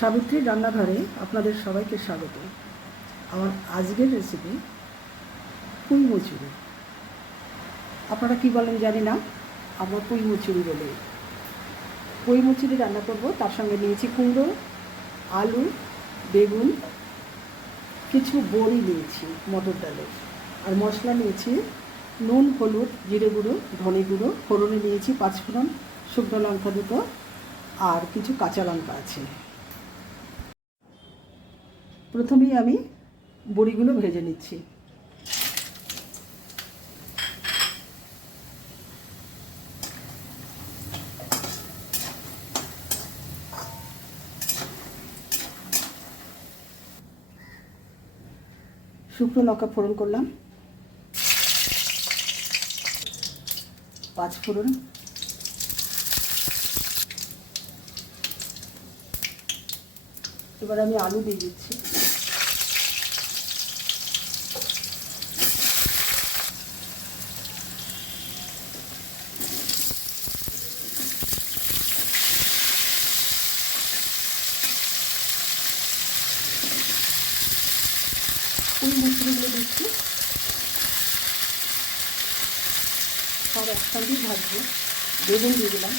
সাবিত্রী রান্নাঘরে আপনাদের সবাইকে স্বাগত। আমার আজকের রেসিপি পুঁই মুচুরি। আপনারা কি বলেন জানি না, আমরা পুঁই মুচুরি বলি। পুঁই মুচুরি রান্না করব। তার সঙ্গে নিয়েছি কুমড়ো, আলু, বেগুন, কিছু বড়ি নিয়েছি মটর ডালের, আর মশলা নিয়েছি নুন, হলুদ, জিরে গুঁড়ো, ধনে গুঁড়ো, ফোড়নে নিয়েছি 5 ফোড়ন, শুকনো লঙ্কা দুটো, আর কিছু কাঁচা লঙ্কা আছে। প্রথমেই আমি বড়িগুলো ভেজে নিচ্ছি। শুকনো লঙ্কা ফোড়ন করলাম, 5 ফোড়ন, এবার আমি আলু দিয়ে দিচ্ছি। পুঁই মুচুরিগুলো দিচ্ছি, সব একসঙ্গেই ভাজবো। বেগুন দিয়ে দিলাম,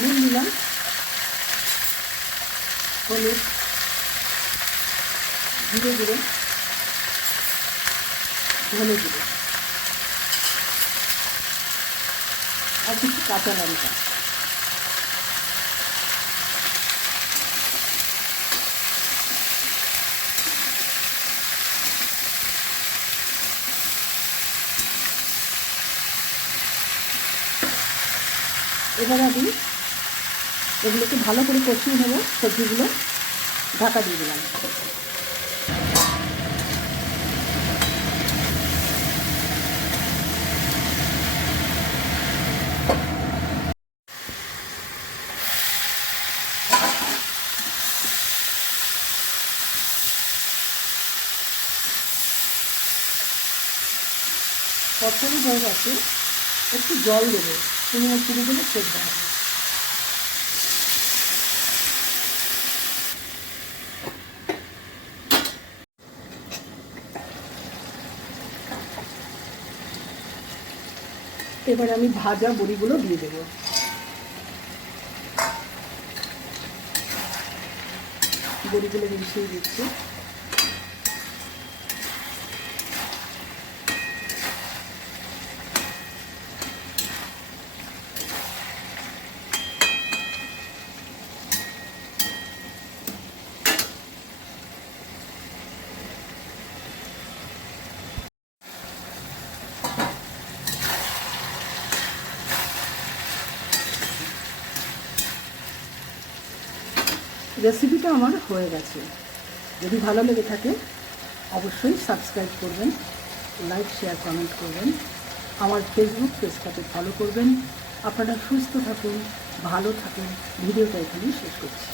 নুন দিলাম, হলুদ, জিরে গুঁড়ো, ধনে গুঁড়ো, আর কিছু কাঁচা লঙ্কা। এবার আমি এগুলোকে ভালো করে কষিয়ে নেব। সবজিগুলো ঢাকা দিয়ে দিলাম। কষানো হয়ে গেছে, একটু জল দেবে, পুঁই মুচুরিগুলো সেদ্ধ হবে। এবার আমি ভাজা বড়িগুলো দিয়ে দেবো। বড়িগুলো মিশিয়ে দিচ্ছি। রেসিপিটা আমার হয়ে গেছে। যদি ভালো লেগে থাকে অবশ্যই সাবস্ক্রাইব করবেন, লাইক, শেয়ার, কমেন্ট করবেন। আমার ফেসবুক পেজটাকে ফলো করবেন। আপনারা সুস্থ থাকুন, ভালো থাকুন। ভিডিওটা এখানেই শেষ করছি।